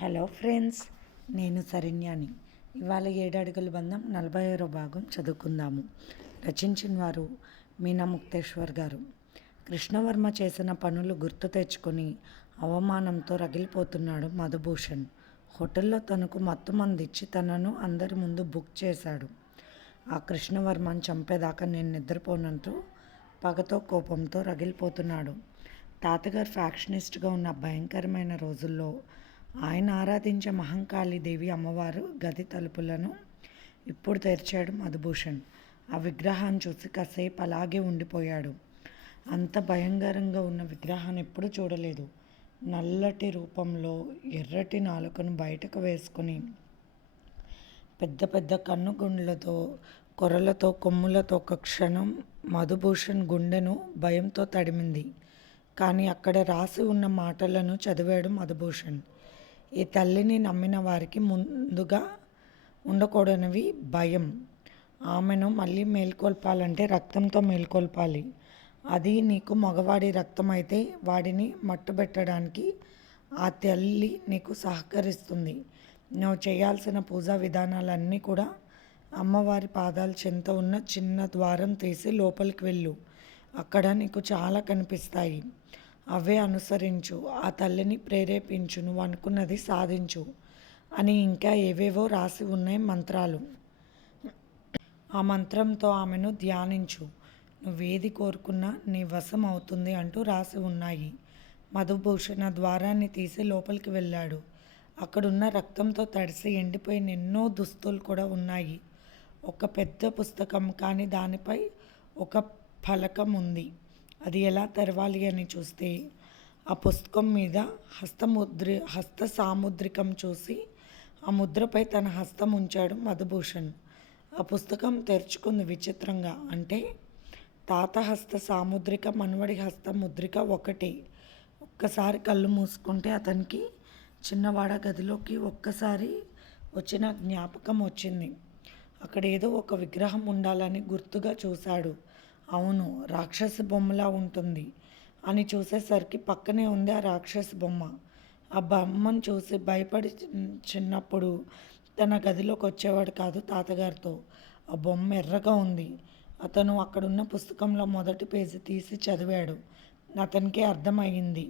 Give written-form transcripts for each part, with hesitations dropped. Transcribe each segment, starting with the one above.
Hello friends, నేను శరణ్యాని. ఇవాళ 7 అడుగుల బంధం 40వ భాగం చదువుకుందాము. రచించిన వారు మీనా ముక్తేశ్వర్ గారు. కృష్ణవర్మ చేసిన పనులు గుర్తు తెచ్చుకొని అవమానంతో రగిలిపోతున్నాడు మధుభూషణ్. హోటల్లో తనకు మత్తు మందిచ్చి తనను అందరి ముందు బుక్ చేశాడు. ఆ కృష్ణవర్మను చంపేదాకా నేను నిద్రపోనంటూ పగతో కోపంతో రగిలిపోతున్నాడు. తాతగారు ఫ్యాక్షనిస్ట్గా ఉన్న భయంకరమైన రోజుల్లో ఆయన ఆరాధించే మహంకాళీదేవి అమ్మవారు గది తలుపులను ఇప్పుడు తెరిచాడు మధుభూషణ్. ఆ విగ్రహాన్ని చూసి కాసేపు అలాగే ఉండిపోయాడు. అంత భయంకరంగా ఉన్న విగ్రహాన్ని ఎప్పుడూ చూడలేదు. నల్లటి రూపంలో ఎర్రటి నాలుకను బయటకు వేసుకుని పెద్ద పెద్ద కన్నుగుండ్లతో కొరలతో కొమ్ములతో ఒక క్షణం మధుభూషణ్ గుండెను భయంతో తడిమింది. కానీ అక్కడ రాసి ఉన్న మాటలను చదివాడు మధుభూషణ్. ఈ తల్లిని నమ్మిన వారికి ముందుగా ఉండకూడనివి భయం. ఆమెను మళ్ళీ మేల్కొల్పాలంటే రక్తంతో మేల్కొల్పాలి. అది నీకు మగవాడి రక్తం అయితే వాడిని మట్టుబెట్టడానికి ఆ తల్లి నీకు సహకరిస్తుంది. నువ్వు చేయాల్సిన పూజా విధానాలన్నీ కూడా అమ్మవారి పాదాల చెంత ఉన్న చిన్న ద్వారం తీసి లోపలికి వెళ్ళు. అక్కడ నీకు చాలా కనిపిస్తాయి. అవే అనుసరించు. ఆ తల్లిని ప్రేరేపించు. నువ్వు అనుకున్నది సాధించు అని ఇంకా ఏవేవో రాసి ఉన్నాయి మంత్రాలు. ఆ మంత్రంతో ఆమెను ధ్యానించు. నువ్వేది కోరుకున్నా నీ వశం అవుతుంది అంటూ రాసి ఉన్నాయి. మధుభూషణ ద్వారాన్ని తీసి లోపలికి వెళ్ళాడు. అక్కడున్న రక్తంతో తడిసి ఎండిపోయిన ఎన్నో దుస్తులు కూడా ఉన్నాయి. ఒక పెద్ద పుస్తకం, కానీ దానిపై ఒక ఫలకం ఉంది. అది ఎలా తెరవాలి అని చూస్తే ఆ పుస్తకం మీద హస్త సాముద్రికం చూసి ఆ ముద్రపై తన హస్తం ఉంచాడు మధుభూషణ్. ఆ పుస్తకం తెరుచుకుంది విచిత్రంగా. అంటే తాత హస్త సాముద్రిక, మనవడి హస్త ముద్రిక ఒకటే. ఒక్కసారి కళ్ళు మూసుకుంటే అతనికి చిన్నవాడ గదిలోకి ఒక్కసారి వచ్చిన జ్ఞాపకం వచ్చింది. అక్కడ ఏదో ఒక విగ్రహం ఉండాలని గుర్తుగా చూశాడు. అవును, రాక్షసి బొమ్మలా ఉంటుంది అని చూసేసరికి పక్కనే ఉంది ఆ రాక్షసి బొమ్మ. ఆ బొమ్మను చూసి భయపడి చిన్నప్పుడు తన గదిలోకి వచ్చేవాడు కాదు తాతగారితో. ఆ బొమ్మ ఎర్రగా ఉంది. అతను అక్కడున్న పుస్తకంలో మొదటి పేజీ తీసి చదివాడు. అతనికి అర్థమయ్యింది.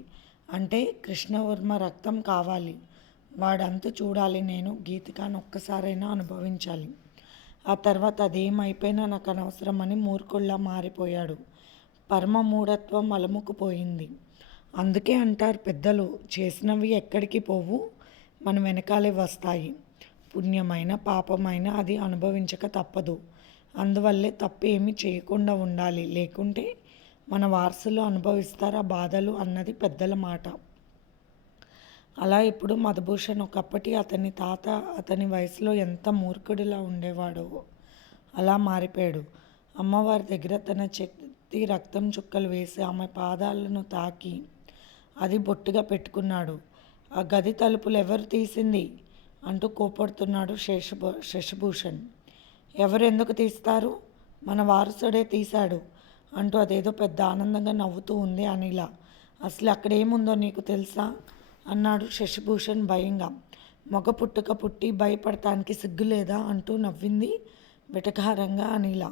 అంటే కృష్ణవర్మ రక్తం కావాలి, వాడంతా చూడాలి, నేను గీతికాను ఒక్కసారైనా అనుభవించాలి. ఆ తర్వాత అదేమైపోయినా నాకు అనవసరమని మూర్ఖుల్లా మారిపోయాడు. పరమ మూఢత్వం అలముకుపోయింది. అందుకే అంటారు పెద్దలు, చేసినవి ఎక్కడికి పోవు, మన వెనకాలే వస్తాయి. పుణ్యమైన పాపమైన అది అనుభవించక తప్పదు. అందువల్లే తప్పు ఏమీ చేయకుండా ఉండాలి, లేకుంటే మన వారసులు అనుభవిస్తారు ఆ బాధలు అన్నది పెద్దల మాట. అలా ఇప్పుడు మధుభూషణ్ ఒకప్పటి అతని తాత అతని వయసులో ఎంత మూర్ఖుడిలా ఉండేవాడో అలా మారిపోయాడు. అమ్మవారి దగ్గర తన చేతి రక్తం చుక్కలు వేసి ఆమె పాదాలను తాకి అది బొట్టుగా పెట్టుకున్నాడు. ఆ గది తలుపులు ఎవరు తీసింది అంటూ కోపడుతున్నాడు శశిభూషణ్. ఎవరెందుకు తీస్తారు, మన వారసుడే తీశాడు అంటూ అదేదో పెద్ద ఆనందంగా నవ్వుతూ ఉంది అనిల. అసలు అక్కడేముందో నీకు తెలుసా అన్నాడు శశిభూషణ్ భయంగా. మగ పుట్టుక పుట్టి భయపడటానికి సిగ్గులేదా అంటూ నవ్వింది వెటకారంగా అనిల.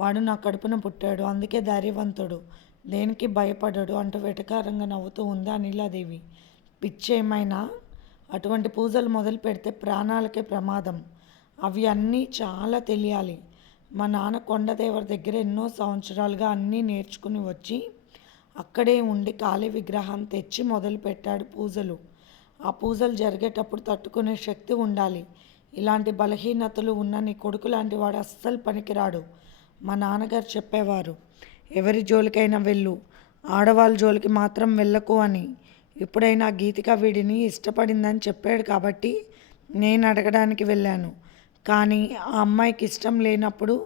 వాడు నా కడుపున పుట్టాడు, అందుకే ధైర్యవంతుడు, దేనికి భయపడడు అంటూ వెటకారంగా నవ్వుతూ ఉంది అనిలాదేవి. పిచ్చేమైనా, అటువంటి పూజలు మొదలు పెడితే ప్రాణాలకే ప్రమాదం. అవి అన్నీ చాలా తెలియాలి. మా నాన్న కొండదేవరి దగ్గర ఎన్నో సంవత్సరాలుగా అన్నీ నేర్చుకుని వచ్చి అక్కడే ఉండి కాళీ విగ్రహాన్ని తెచ్చి మొదలుపెట్టాడు పూజలు. ఆ పూజలు జరిగేటప్పుడు తట్టుకునే శక్తి ఉండాలి. ఇలాంటి బలహీనతలు ఉన్న నీ కొడుకు లాంటి వాడు అస్సలు పనికిరాడు. మా నాన్నగారు చెప్పేవారు, ఎవరి జోలికైనా వెళ్ళు, ఆడవాళ్ళ జోలికి మాత్రం వెళ్ళకు అని. ఇప్పుడైనా గీతిక వీడిని ఇష్టపడిందని చెప్పాడు కాబట్టి నేను అడగడానికి వెళ్ళాను. కానీ ఆ అమ్మాయికి ఇష్టం లేనప్పుడు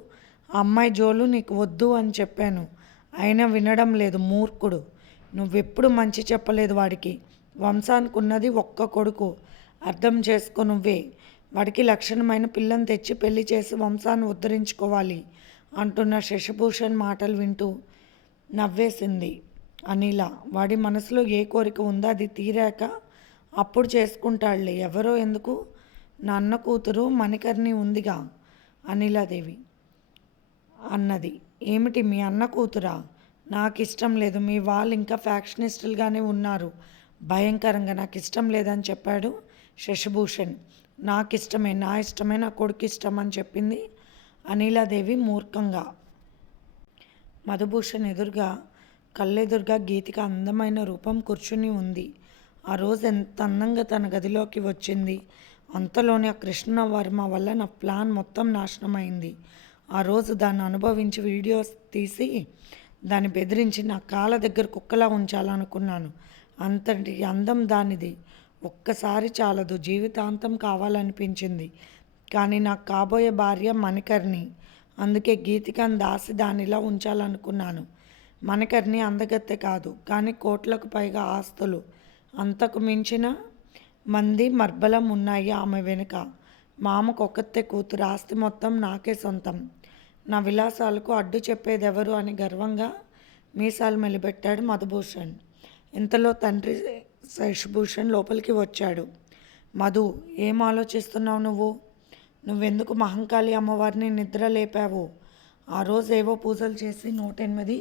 ఆ అమ్మాయి జోలు నీకు వద్దు అని చెప్పాను. అయినా వినడం లేదు, మూర్ఖుడు. నువ్వెప్పుడు మంచి చెప్పలేదు వాడికి. వంశానికి ఉన్నది ఒక్క కొడుకు, అర్థం చేసుకో నువ్వే. వాడికి లక్షణమైన పిల్లని తెచ్చి పెళ్లి చేసి వంశాన్ని ఉద్ధరించుకోవాలి అంటున్న శశిభూషణ్ మాటలు వింటూ నవ్వేసింది అనిల. వాడి మనసులో ఏ కోరిక ఉందో అది తీరాక అప్పుడు చేసుకుంటాడులే, ఎవరో ఎందుకు, నా అన్న కూతురు మణికర్ణి ఉందిగా అనిలాదేవి అన్నది. ఏమిటి మీ అన్న కూతురా? నాకు ఇష్టం లేదు, మీ వాళ్ళు ఇంకా ఫ్యాక్షనిస్టులుగానే ఉన్నారు, భయంకరంగా నాకు ఇష్టం లేదని చెప్పాడు శశిభూషణ్. నాకు ఇష్టమే, నా ఇష్టమే, నా కొడుకు ఇష్టం అని చెప్పింది అనిలాదేవి మూర్ఖంగా. మధుభూషణ్ ఎదురుగా కళ్ళెదురుగా గీతిక అందమైన రూపం కూర్చుని ఉంది. ఆ రోజు ఎంత అందంగా తన గదిలోకి వచ్చింది. అంతలోనే ఆ కృష్ణవర్మ వల్ల నా ప్లాన్ మొత్తం నాశనమైంది. ఆ రోజు దాన్ని అనుభవించి వీడియోస్ తీసి దాన్ని బెదిరించి నా కాళ్ళ దగ్గర కుక్కలా ఉంచాలనుకున్నాను. అంతటి అందం దానిది. ఒక్కసారి చాలదు, జీవితాంతం కావాలనిపించింది. కానీ నాకు కాబోయే భార్య మణికర్ణి. అందుకే గీతికను దాసి దానిలా ఉంచాలనుకున్నాను. మణికర్ణి అందగత్తె కాదు, కానీ కోట్లకు పైగా ఆస్తులు, అంతకు మించిన మంది మర్బలం ఉన్నాయి ఆమె వెనుక. మామకు ఒక్కతే కూతురు, ఆస్తి మొత్తం నాకే సొంతం. నా విలాసాలకు అడ్డు చెప్పేదెవరు అని గర్వంగా మీసాలు మెలిపెట్టాడు మధుభూషణ్. ఇంతలో తండ్రి శశిభూషణ్ లోపలికి వచ్చాడు. మధు, ఏం ఆలోచిస్తున్నావు నువ్వెందుకు మహంకాళి అమ్మవారిని నిద్ర లేపావు? ఆ రోజు ఏవో పూజలు చేసి 108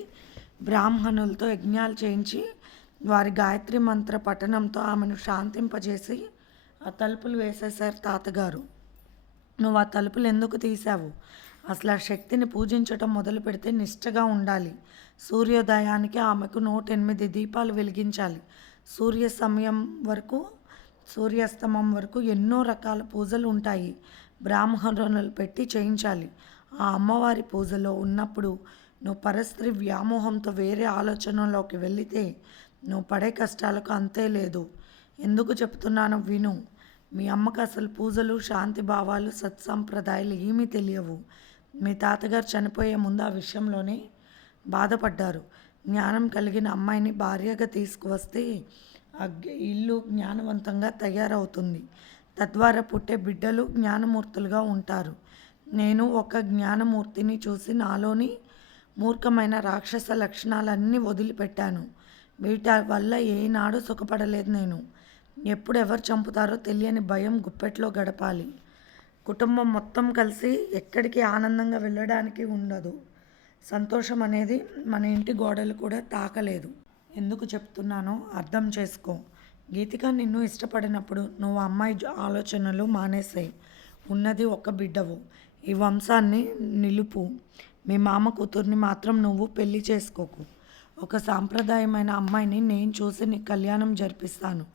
బ్రాహ్మణులతో యజ్ఞాలు చేయించి వారి గాయత్రి మంత్ర పఠనంతో ఆమెను శాంతింపజేసి ఆ తలుపులు వేసేశారు తాతగారు. నువ్వు ఆ తలుపులు ఎందుకు తీశావు? అసలు ఆ శక్తిని పూజించటం మొదలు పెడితే నిష్ఠగా ఉండాలి. సూర్యోదయానికి ఆమెకు 108 దీపాలు వెలిగించాలి. సూర్యాస్తమం వరకు ఎన్నో రకాల పూజలు ఉంటాయి. బ్రాహ్మణులు పెట్టి చేయించాలి. ఆ అమ్మవారి పూజలో ఉన్నప్పుడు నువ్వు పరస్త్రీ వ్యామోహంతో వేరే ఆలోచనలోకి వెళితే నువ్వు పడే కష్టాలకు అంతే లేదు. ఎందుకు చెప్తున్నానో విను. మీ అమ్మకు అసలు పూజలు, శాంతి భావాలు, సత్సంప్రదాయాలు ఏమీ తెలియవు. మీ తాతగారు చనిపోయే ముందు ఆ విషయంలోనే బాధపడ్డారు. జ్ఞానం కలిగిన అమ్మాయిని భార్యగా తీసుకువస్తే ఆ ఇల్లు జ్ఞానవంతంగా తయారవుతుంది. తద్వారా పుట్టే బిడ్డలు జ్ఞానమూర్తులుగా ఉంటారు. నేను ఒక జ్ఞానమూర్తిని చూసి నాలోని మూర్ఖమైన రాక్షస లక్షణాలన్నీ వదిలిపెట్టాను. వీటి వల్ల ఏనాడు సుఖపడలేదు నేను. ఎప్పుడు ఎవరు చంపుతారో తెలియని భయం గుప్పెట్లో గడపాలి. కుటుంబం మొత్తం కలిసి ఎక్కడికి ఆనందంగా వెళ్ళడానికి ఉండదు. సంతోషం అనేది మన ఇంటి గోడలు కూడా తాకలేదు. ఎందుకు చెప్తున్నానో అర్థం చేసుకో. గీతిక నిన్ను ఇష్టపడినప్పుడు నువ్వు అమ్మాయి ఆలోచనలు మానేసాయి. ఉన్నది ఒక బిడ్డవు. ఈ వంశాన్ని నిలుపు. మీ మామ కూతుర్ని మాత్రం నువ్వు పెళ్లి చేసుకోకు. ఒక సాంప్రదాయమైన అమ్మాయిని నేను చూసి నీకు కళ్యాణం జరిపిస్తాను.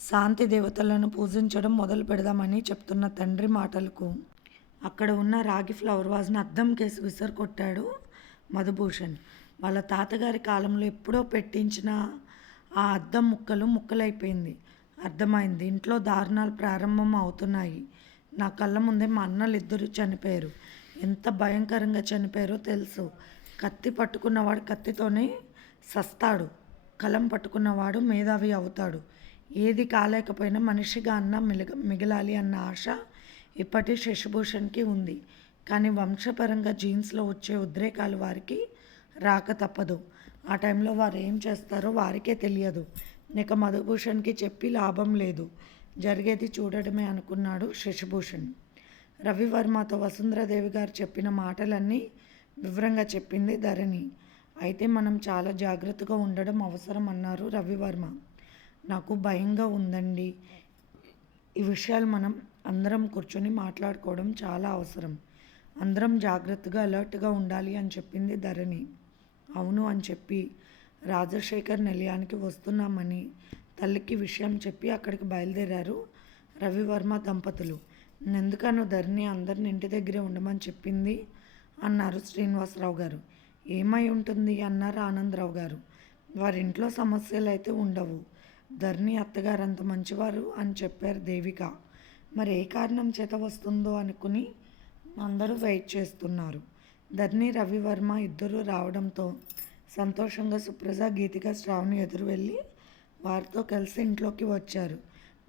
శాంతి దేవతలను పూజించడం మొదలు పెడదామని చెప్తున్న తండ్రి మాటలకు అక్కడ ఉన్న రాగి ఫ్లవర్ వాజ్ని అద్దం కేసి విసిరికొట్టాడు మధుభూషణ్. వాళ్ళ తాతగారి కాలంలో ఎప్పుడో పెట్టించిన ఆ అద్దం ముక్కలైపోయింది. అర్థమైంది, ఇంట్లో దారుణాలు ప్రారంభం అవుతున్నాయి. నా కళ్ళ ముందే మా అన్నలు ఇద్దరు చనిపోయారు. ఎంత భయంకరంగా చనిపోయారో తెలుసు. కత్తి పట్టుకున్నవాడు కత్తితోనే సస్తాడు, కలం పట్టుకున్నవాడు మేధావి అవుతాడు. ఏది కాలేకపోయినా మనిషిగా అన్న మిగలాలి అన్న ఆశ ఇప్పటి శశిభూషణ్కి ఉంది. కానీ వంశపరంగా జీన్స్లో వచ్చే ఉద్రేకాలు వారికి రాక తప్పదు. ఆ టైంలో వారు ఏం చేస్తారో వారికే తెలియదు. ఇక మధుభూషణ్కి చెప్పి లాభం లేదు, జరిగేది చూడడమే అనుకున్నాడు శశిభూషణ్. రవివర్మతో వసుంధరాదేవి గారు చెప్పిన మాటలన్నీ వివరంగా చెప్పింది ధరణి. అయితే మనం చాలా జాగ్రత్తగా ఉండడం అవసరం అన్నారు రవివర్మ. నాకు భయంగా ఉందండి. ఈ విషయాలు మనం అందరం కూర్చొని మాట్లాడుకోవడం చాలా అవసరం. అందరం జాగ్రత్తగా అలర్ట్గా ఉండాలి అని చెప్పింది ధరణి. అవును అని చెప్పి రాజశేఖర్ నిలయానికి వస్తున్నామని తల్లికి విషయం చెప్పి అక్కడికి బయలుదేరారు రవివర్మ దంపతులు. ఎందుకనో ధరణి అందరిని ఇంటి దగ్గరే ఉండమని చెప్పింది అన్నారు శ్రీనివాసరావు గారు. ఏమై ఉంటుంది అన్నారు ఆనందరావు గారు. వారింట్లో సమస్యలు అయితే ఉండవు. ధరణి అత్తగారు అంత మంచివారు అని చెప్పారు దేవిక. మరి ఏ కారణం చేత వస్తుందో అనుకుని అందరూ వెయిట్ చేస్తున్నారు. ధరణి రవివర్మ ఇద్దరూ రావడంతో సంతోషంగా సుప్రజ, గీతిక, శ్రావణి ఎదురు వెళ్ళి వారితో కలిసి ఇంట్లోకి వచ్చారు.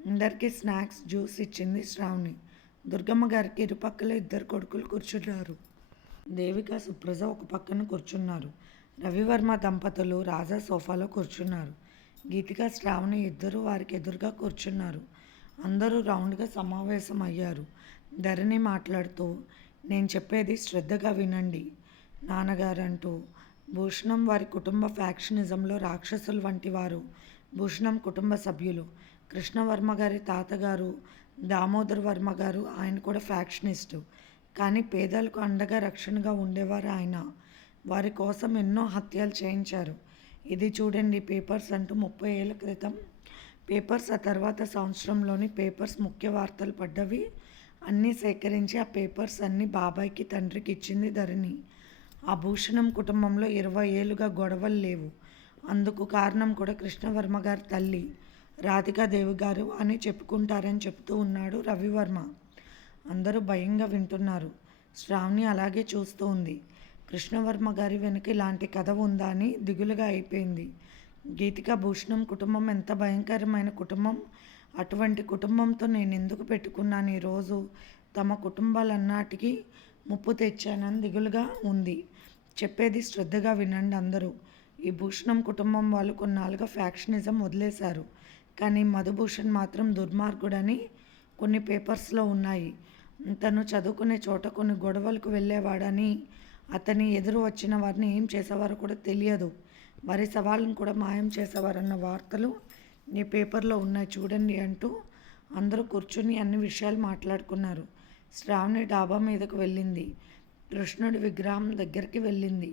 అందరికీ స్నాక్స్, జ్యూస్ ఇచ్చింది శ్రావణి. దుర్గమ్మ గారికి ఇరుపక్కల ఇద్దరు కొడుకులు కూర్చున్నారు. దేవిక, సుప్రజ ఒక పక్కన కూర్చున్నారు. రవివర్మ దంపతులు రాజా సోఫాలో కూర్చున్నారు. గీతిక, శ్రావణి ఇద్దరూ వారికి ఎదురుగా కూర్చున్నారు. అందరూ రౌండ్గా సమావేశం అయ్యారు. ధరణి మాట్లాడుతూ, నేను చెప్పేది శ్రద్ధగా వినండి నాన్నగారంటూ. భూషణం వారి కుటుంబ ఫ్యాక్షనిజంలో రాక్షసులు వంటి వారు. భూషణం కుటుంబ సభ్యులు. కృష్ణవర్మ గారి తాతగారు దామోదర్ వర్మ గారు, ఆయన కూడా ఫ్యాక్షనిస్టు. కానీ పేదలకు అండగా రక్షణగా ఉండేవారు ఆయన. వారి కోసం ఎన్నో హత్యలు చేయించారు. ఇది చూడండి పేపర్స్ అంటూ 30 ఏళ్ల క్రితం పేపర్స్, ఆ తర్వాత సంవత్సరంలోని పేపర్స్ ముఖ్య వార్తలు పడ్డవి అన్నీ సేకరించి ఆ పేపర్స్ అన్నీ బాబాయ్కి తండ్రికి ఇచ్చింది ధరణి. ఆ భూషణం కుటుంబంలో 20 ఏళ్ళుగా గొడవలు లేవు. అందుకు కారణం కూడా కృష్ణవర్మ గారి తల్లి రాధికాదేవి గారు అని చెప్పుకుంటారని చెప్తూ ఉన్నాడు రవివర్మ. అందరూ భయంగా వింటున్నారు. శ్రావణి అలాగే చూస్తూ ఉంది. కృష్ణవర్మ గారి వెనుక ఇలాంటి కథ ఉందా అని దిగులుగా అయిపోయింది. గీతిక, భూషణం కుటుంబం ఎంత భయంకరమైన కుటుంబం, అటువంటి కుటుంబంతో నేను ఎందుకు పెట్టుకున్నాను ఈరోజు, తమ కుటుంబాలన్నిటికీ ముప్పు తెచ్చానని దిగులుగా ఉంది. చెప్పేది శ్రద్ధగా వినండి అందరూ. ఈ భూషణం కుటుంబం వాళ్ళు కొన్నాళ్ళుగా ఫ్యాక్షనిజం వదిలేశారు. కానీ మధుభూషణ్ మాత్రం దుర్మార్గుడని కొన్ని పేపర్స్లో ఉన్నాయి. తను చదువుకునే చోట కొన్ని గొడవలకు వెళ్ళేవాడని, అతని ఎదురు వచ్చిన వారిని ఏం చేసేవారో కూడా తెలియదు, వారి సవాళ్ళను కూడా మాయం చేసేవారన్న వార్తలు ఈ పేపర్లో ఉన్నాయి చూడండి అంటూ అందరూ కూర్చుని అన్ని విషయాలు మాట్లాడుకున్నారు. శ్రావణి డాబా మీదకు వెళ్ళింది. కృష్ణుడి విగ్రహం దగ్గరికి వెళ్ళింది.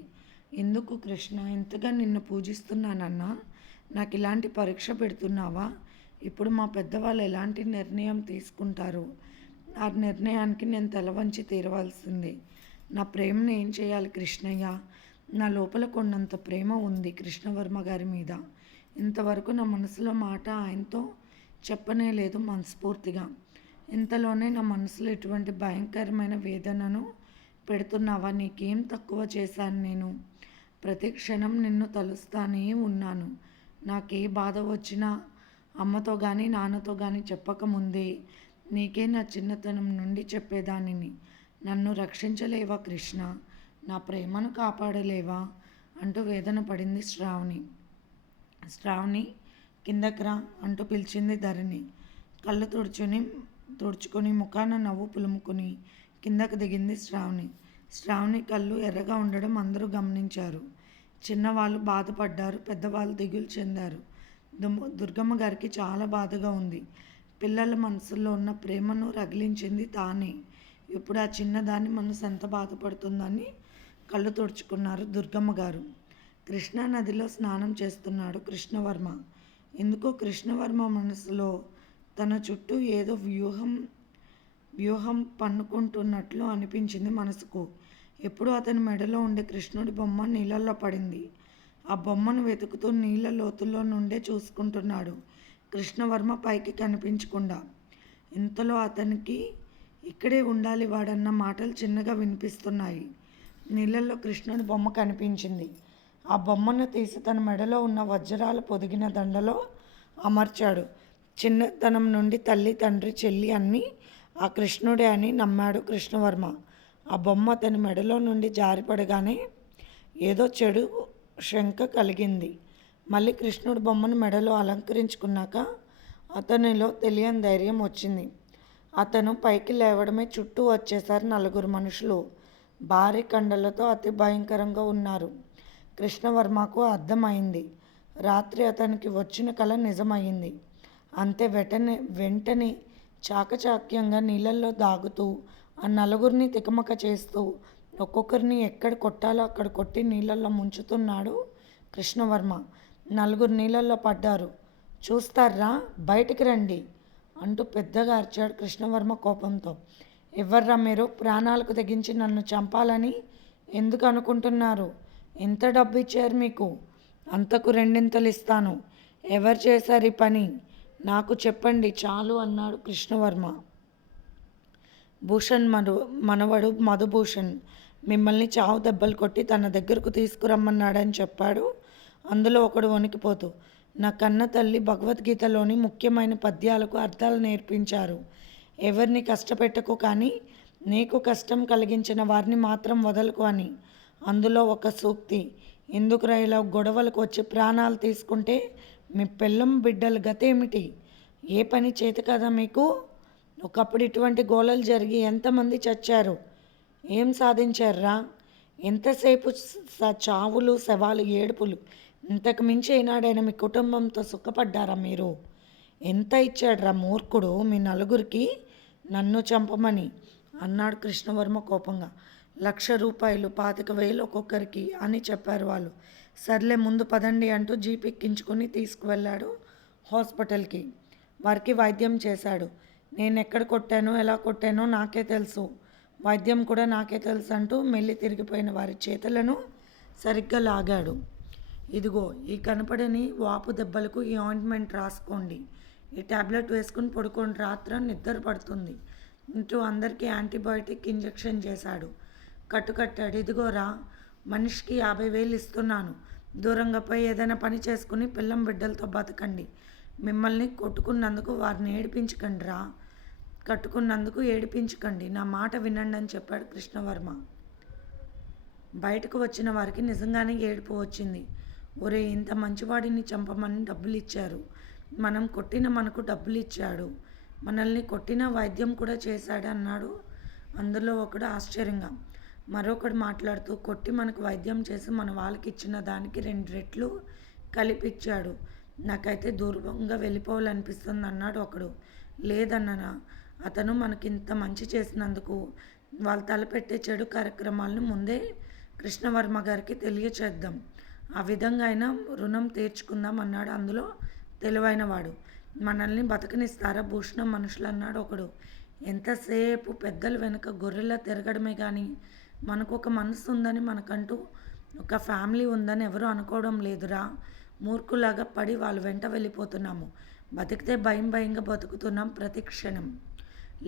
ఎందుకు కృష్ణ, ఎంతగా నిన్ను పూజిస్తున్నానన్నా నాకు ఇలాంటి పరీక్ష పెడుతున్నావా? ఇప్పుడు మా పెద్దవాళ్ళు ఎలాంటి నిర్ణయం తీసుకుంటారు, ఆ నిర్ణయానికి నేను తలవంచి తీరవలసిందే. నా ప్రేమను ఏం చేయాలి కృష్ణయ్య? నా లోపల కొన్నంత ప్రేమ ఉంది కృష్ణవర్మ గారి మీద. ఇంతవరకు నా మనసులో మాట ఆయనతో చెప్పనే లేదు మనస్ఫూర్తిగా. ఇంతలోనే నా మనసులో ఇటువంటి భయంకరమైన వేదనను పెడుతున్నావా? నీకేం తక్కువ చేశాను నేను? ప్రతి క్షణం నిన్ను తలుస్తానే ఉన్నాను. నాకే బాధ వచ్చినా అమ్మతో కానీ నాన్నతో కానీ చెప్పకముందే నీకే నా చిన్నతనం నుండి చెప్పేదానిని. నన్ను రక్షించలేవా కృష్ణ? నా ప్రేమను కాపాడలేవా అంటూ వేదన పడింది శ్రావణి. శ్రావణి కిందకి రా అంటూ పిలిచింది ధరణి. కళ్ళు తుడుచుకొని ముఖాన నవ్వు పులుముకొని కిందకు దిగింది శ్రావణి. శ్రావణి కళ్ళు ఎర్రగా ఉండడం అందరూ గమనించారు. చిన్నవాళ్ళు బాధపడ్డారు, పెద్దవాళ్ళు దిగులు చెందారు. దుర్గమ్మ గారికి చాలా బాధగా ఉంది. పిల్లల మనసుల్లో ఉన్న ప్రేమను రగిలించింది తానే. ఇప్పుడు ఆ చిన్నదాని మనసు ఎంత బాధపడుతుందని కళ్ళు తుడుచుకున్నారు దుర్గమ్మ గారు. కృష్ణా నదిలో స్నానం చేస్తున్నాడు కృష్ణవర్మ. ఎందుకో కృష్ణవర్మ మనసులో తన చుట్టూ ఏదో వ్యూహం పన్నుకుంటున్నట్లు అనిపించింది మనసుకు. ఎప్పుడూ అతని మెడలో ఉండే కృష్ణుడి బొమ్మ నీళ్ళల్లో పడింది. ఆ బొమ్మను వెతుకుతూ నీళ్ళ లోతుల్లో నుండే చూసుకుంటున్నాడు కృష్ణవర్మ పైకి కనిపించకుండా. ఇంతలో అతనికి ఇక్కడే ఉండాలి వాడన్న మాటలు చిన్నగా వినిపిస్తున్నాయి. నీళ్ళల్లో కృష్ణుడి బొమ్మ కనిపించింది. ఆ బొమ్మను తీసి తన మెడలో ఉన్న వజ్రాల పొదిగిన దండలో అమర్చాడు. చిన్నతనం నుండి తల్లి, తండ్రి, చెల్లి అన్నీ ఆ కృష్ణుడే అని నమ్మాడు కృష్ణవర్మ. ఆ బొమ్మ అతని మెడలో నుండి జారిపడగానే ఏదో చెడు శంక కలిగింది. మళ్ళీ కృష్ణుడి బొమ్మను మెడలో అలంకరించుకున్నాక అతనిలో తెలియని ధైర్యం వచ్చింది. అతను పైకి లేవడమే చుట్టూ వచ్చేసారు 4 మనుషులు. భారీ కండలతో అతి భయంకరంగా ఉన్నారు. కృష్ణవర్మకు అర్థమైంది, రాత్రి అతనికి వచ్చిన కల నిజమయ్యింది. అంతే వెంటనే చాకచాక్యంగా నీళ్ళల్లో దాగుతూ ఆ 4 తికమక చేస్తూ ఒక్కొక్కరిని ఎక్కడ కొట్టాలో అక్కడ కొట్టి నీళ్ళల్లో ముంచుతున్నాడు కృష్ణవర్మ. 4 నీళ్ళల్లో పడ్డారు. చూస్తారా, బయటికి రండి అంటూ పెద్దగా అరిచాడు కృష్ణవర్మ కోపంతో. ఎవర్రా మీరు? ప్రాణాలకు తెగించి నన్ను చంపాలని ఎందుకు అనుకుంటున్నారు? ఎంత డబ్బు ఇచ్చారు మీకు? అంతకు 2 ఇస్తాను. ఎవరు చేశారు ఈ పని? నాకు చెప్పండి చాలు అన్నాడు కృష్ణవర్మ. భూషణ్ మనవడు మధుభూషణ్ మిమ్మల్ని చావు దెబ్బలు కొట్టి తన దగ్గరకు తీసుకురమ్మన్నాడని చెప్పాడు అందులో ఒకడు వణికిపోతూ. నా కన్న తల్లి భగవద్గీతలోని ముఖ్యమైన పద్యాలకు అర్థాలు నేర్పించారు. ఎవరిని కష్టపెట్టకు, కానీ నీకు కష్టం కలిగించిన వారిని మాత్రం వదలకు అని. అందులో ఒక సూక్తి. ఎందుకురా ఇలా గొడవలకు వచ్చి ప్రాణాలు తీసుకుంటే మీ పిల్లం బిడ్డల గతేమిటి? ఏ పని చేత కదా మీకు? ఒకప్పుడు ఇటువంటి గోలలు జరిగి ఎంతమంది చచ్చారు? ఏం సాధించారురా? ఎంతసేపు చావులు, శవాలు, ఏడుపులు. ఇంతకు మించి ఏనాడైనా మీ కుటుంబంతో సుఖపడ్డారా మీరు? ఎంత ఇచ్చాడురా మూర్ఖుడు మీ నలుగురికి నన్ను చంపమని అన్నాడు కృష్ణవర్మ కోపంగా. 1,00,000 రూపాయలు, 25,000 ఒక్కొక్కరికి అని చెప్పారు వాళ్ళు. సర్లే ముందు పదండి అంటూ జీప్ ఎక్కించుకొని తీసుకువెళ్ళాడు హాస్పిటల్కి. వారికి వైద్యం చేశాడు. నేను ఎక్కడ కొట్టానో, ఎలా కొట్టానో నాకే తెలుసు, వైద్యం కూడా నాకే తెలుసు అంటూ మెల్లి తిరిగిపోయిన వారి చేతులను సరిగ్గా లాగాడు. ఇదిగో ఈ కనపడని వాపు దెబ్బలకు ఈ ఆయింట్మెంట్ రాసుకోండి, ఈ టాబ్లెట్ వేసుకుని పడుకోండి, రాత్ర నిద్ర పడుతుంది అంటూ అందరికీ యాంటీబయాటిక్ ఇంజెక్షన్ చేశాడు. కట్టుకట్టాడు. ఇదిగోరా, మనిషికి 50,000 ఇస్తున్నాను, దూరంగా పోయి ఏదైనా పని చేసుకుని పిల్లం బిడ్డలతో బతకండి, మిమ్మల్ని కొట్టుకున్నందుకు వారిని ఏడిపించకండి రా, కట్టుకున్నందుకు ఏడిపించకండి, నా మాట వినండి అని చెప్పాడు కృష్ణవర్మ. బయటకు వచ్చిన వారికి నిజంగానే ఏడుపు వచ్చింది. ఒరే, ఇంత మంచివాడిని చంపమని డబ్బులు ఇచ్చారు, మనం కొట్టిన మనకు డబ్బులు ఇచ్చాడు, మనల్ని కొట్టిన వైద్యం కూడా చేశాడు అన్నాడు. అందులో ఒకడు ఆశ్చర్యంగా. మరొకడు మాట్లాడుతూ, కొట్టి మనకు వైద్యం చేసి మన వాళ్ళకి ఇచ్చిన దానికి 2 రెట్లు కలిపిచ్చాడు, నాకైతే దూరంగా వెళ్ళిపోవాలనిపిస్తుంది అన్నాడు ఒకడు. లేదన్నా, అతను మనకింత మంచి చేసినందుకు వాళ్ళు తలపెట్టే చెడు కార్యక్రమాలను ముందే కృష్ణవర్మ గారికి తెలియచేద్దాం, ఆ విధంగా అయినా రుణం తీర్చుకుందాం అన్నాడు అందులో తెలివైనవాడు. మనల్ని బతకనిస్తారా భూషణం మనుషులు అన్నాడు ఒకడు. ఎంతసేపు పెద్దల వెనుక గొర్రెలా తిరగడమే కానీ మనకు ఒక మనసు ఉందని, మనకంటూ ఒక ఫ్యామిలీ ఉందని ఎవరూ అనుకోవడం లేదురా. మూర్ఖులాగా పడి వాళ్ళు వెంట వెళ్ళిపోతున్నాము. బతికితే భయం భయంగా బతుకుతున్నాం ప్రతి క్షణం,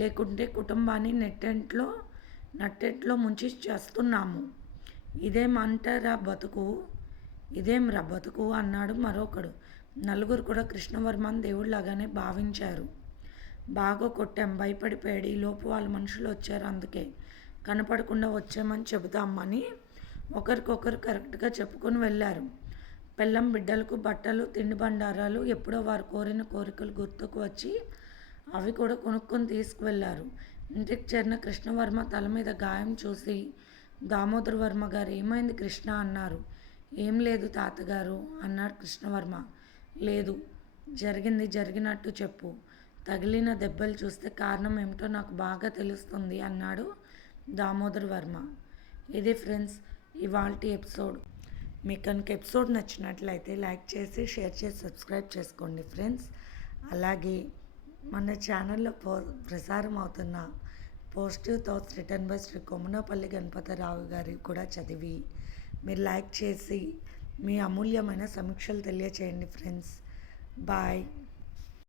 లేకుంటే కుటుంబాన్ని నట్టెంట్లో ముంచి చేస్తున్నాము. ఇదేమంటారా బతుకు, ఇదేం రా బతుకు అన్నాడు మరొకడు. నలుగురు కూడా కృష్ణవర్మని దేవుడిలాగానే భావించారు. బాగా కొట్టాం, భయపడిపోయాడు. ఈలోపు వాళ్ళ మనుషులు వచ్చారు, అందుకే కనపడకుండా వచ్చామని చెబుతామని ఒకరికొకరు కరెక్ట్గా చెప్పుకొని వెళ్ళారు. పెళ్ళం బిడ్డలకు బట్టలు, తిండి బండారాలు, ఎప్పుడో వారు కోరిన కోరికలు గుర్తుకు వచ్చి అవి కూడా కొనుక్కొని తీసుకువెళ్ళారు. ఇంటికి చేరిన కృష్ణవర్మ తల మీద గాయం చూసి దామోదర వర్మ గారు, ఏమైంది కృష్ణ అన్నారు. ఏం లేదు తాతగారు అన్నాడు కృష్ణవర్మ. లేదు, జరిగింది జరిగినట్టు చెప్పు, తగిలిన దెబ్బలు చూస్తే కారణం ఏమిటో నాకు బాగా తెలుస్తుంది అన్నాడు దామోదర్ వర్మ. ఇది ఫ్రెండ్స్ ఇవాల్టి ఎపిసోడ్. మీకు కనుక ఎపిసోడ్ నచ్చినట్లయితే లైక్ చేసి, షేర్ చేసి, సబ్స్క్రైబ్ చేసుకోండి ఫ్రెండ్స్. అలాగే మన ఛానల్లో ప్రసారం అవుతున్న positive thoughts written by Shri Kommanapalli Ganapathi Rao గారి కూడా చదివి మీరు లైక్ చేసి మీ అమూల్యమైన సమీక్షలు తెలియచేయండి ఫ్రెండ్స్. బాయ్.